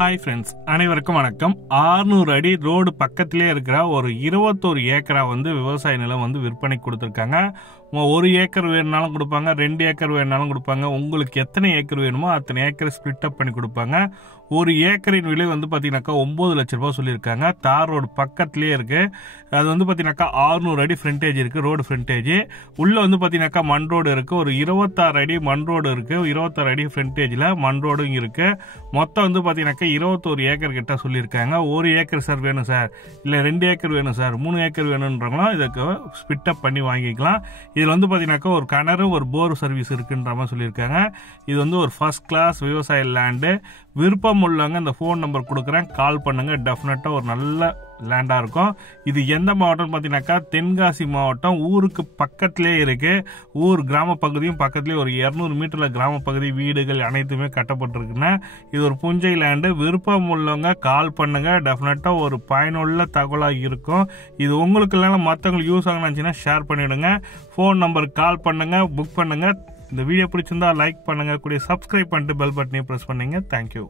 Hi friends, அனைவருக்கும் வணக்கம். 600 அடி ரோடு பக்கத்திலே இருக்கிற ஒரு 21 ஏக்கரா விவசாய நிலம் விற்பனை கொடுத்துருக்காங்க. 1 ஏக்கர் வேணுனாலும் கொடுப்பாங்க, 2 ஏக்கர் வேணுனாலும் கொடுப்பாங்க. உங்களுக்கு எத்தனை ஏக்கர் வேணுமோ அத்தனை ஏக்கர் ஸ்பிளிட் அப் பண்ணி கொடுப்பாங்க. ஒரு ஏக்கரின் விலை பார்த்தீங்கன்னாக்கா 9 லட்ச ரூபா சொல்லியிருக்காங்க. தார் ரோடு பக்கத்துலேயே இருக்கு. அது பார்த்தீங்கன்னாக்கா 600 அடி ஃப்ரண்டேஜ் இருக்கு, ரோடு ஃப்ரண்டேஜ். உள்ள பார்த்தீங்கன்னாக்கா மண் ரோடு இருக்கு, ஒரு 26 அடி மண் ரோடு இருக்கு, 26 அடி ஃப்ரண்டேஜில் மண் ரோடும் இருக்கு. மொத்தம் பார்த்தீங்கன்னாக்கா 21 ஏக்கர் கிட்ட சொல்லியிருக்காங்க. 1 ஏக்கர் சார் வேணும் சார், இல்லை 2 ஏக்கர் வேணும் சார், 3 ஏக்கர் வேணுன்றவங்களும் இதுக்கு ஸ்பிட் அப் பண்ணி வாங்கிக்கலாம். இதில் பார்த்தீங்கன்னாக்கா ஒரு கிணறு, ஒரு போர் சர்வீஸ் இருக்குன்ற மாதிரி சொல்லியிருக்காங்க. இது ஒரு ஃபர்ஸ்ட் கிளாஸ் விவசாய லேண்டு. விருப்பம் உள்ளவங்க இந்த ஃபோன் நம்பர் கொடுக்குறேன், கால் பண்ணுங்க. டெஃபினட்டாக ஒரு நல்ல லேண்டாக இருக்கும். இது எந்த மாவட்டம் பார்த்தீங்கன்னாக்கா தென்காசி மாவட்டம். ஊருக்கு பக்கத்திலே இருக்கு. ஊர் கிராம பகுதியும் பக்கத்துலேயே ஒரு 200 மீட்டரில் கிராம பகுதி, வீடுகள் அனைத்துமே கட்டப்பட்டிருக்குன்னா இது ஒரு புஞ்சை லேண்டு. விருப்பம் உள்ளவங்க கால் பண்ணுங்க. டெஃபினட்டாக ஒரு பயனுள்ள தகவலாக இருக்கும். இது உங்களுக்கு இல்லைன்னா மற்றவங்களுக்கு யூஸ் ஆகணும்னுச்சுன்னா ஷேர் பண்ணிவிடுங்க. ஃபோன் நம்பருக்கு கால் பண்ணுங்க, புக் பண்ணுங்க. இந்த வீடியோ பிடிச்சிருந்தா லைக் பண்ணுங்க, கூட சப்ஸ்கிரைப் பண்ணிட்டு பெல் பட்டனையும் ப்ரெஸ் பண்ணுங்க. தேங்க்யூ.